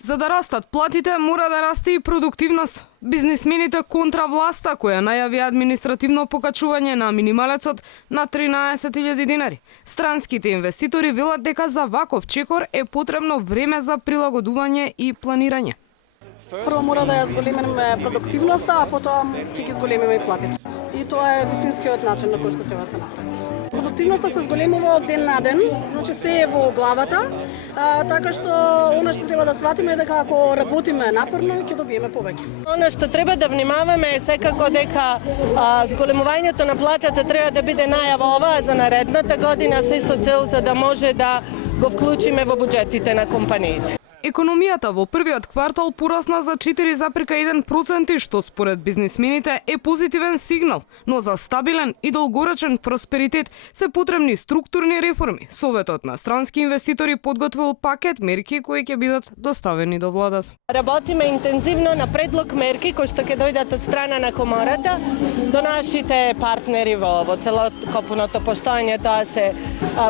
За да растат платите, мора да расте и продуктивност. Бизнисмените контра власта, која најави административно покачување на минималецот на 13.000 динари. Странските инвеститори велат дека за ваков чекор е потребно време за прилагодување и планирање. Прво мора да ја зголемиме продуктивноста, а потоа ќе ги зголемиме и платите. И тоа е вистинскиот начин на кој што треба да се направи. Продуктивноста се зголемува од ден на ден, значи се е во главата, така што она што треба да сватиме е дека ако работиме напорно ќе добиеме повеќе. Она што треба да внимаваме е секако дека зголемувањето на платата треба да биде најава оваа за наредната година се со цел за да може да го вклучиме во буџетите на компаниите. Економијата во првиот квартал порасна за 4,1%, што според бизнисмените е позитивен сигнал, но за стабилен и долгорочен просперитет се потребни структурни реформи. Советот на странски инвеститори подготвил пакет мерки кои ќе бидат доставени до владата. Работиме интензивно на предлог мерки кои што ќе дојдат од страна на комората до нашите партнери во целокупното постоење, тоа се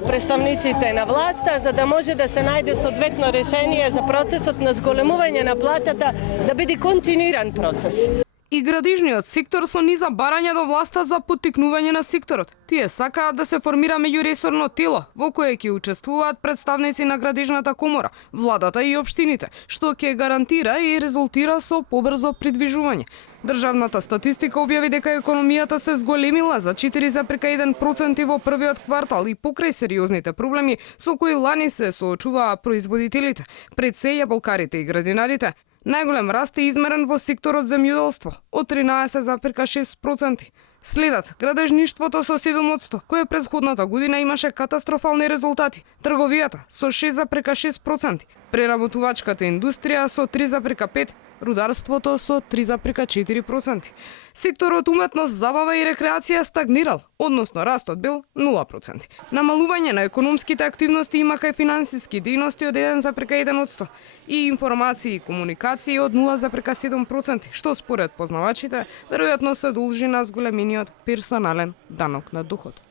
представниците на власта, за да може да се најде соодветно решение за процесот на зголемување на платата да биде континуиран процес. И градижниот сектор со низа барања до власта за поттикнување на секторот. Тие сакаат да се формира меѓуресорно тело во кое ќе учествуваат представници на градижната комора, владата и општините, што ќе гарантира и резултира со побрзо придвижување. Државната статистика објави дека економијата се зголемила за 4,1% во првиот квартал и покрај сериозните проблеми со кои лани се соочуваа производителите, пред се јаболкарите и градинарите. Најголем раст е измерен во секторот земјоделство од 13,6%. Следат градежништвото со 7%, кое претходната година имаше катастрофални резултати. Трговијата со 6,6%, преработувачката индустрија со 3,5%, рударството со 3,4%. Секторот уметност, забава и рекреација стагнирал, односно растот бил 0%. Намалување на економските активности имаха и финансиски дејности од 1,1% и информации и комуникации од 0,7%, што според познавачите веројатно се должи на зголемениот персонален данок на доход.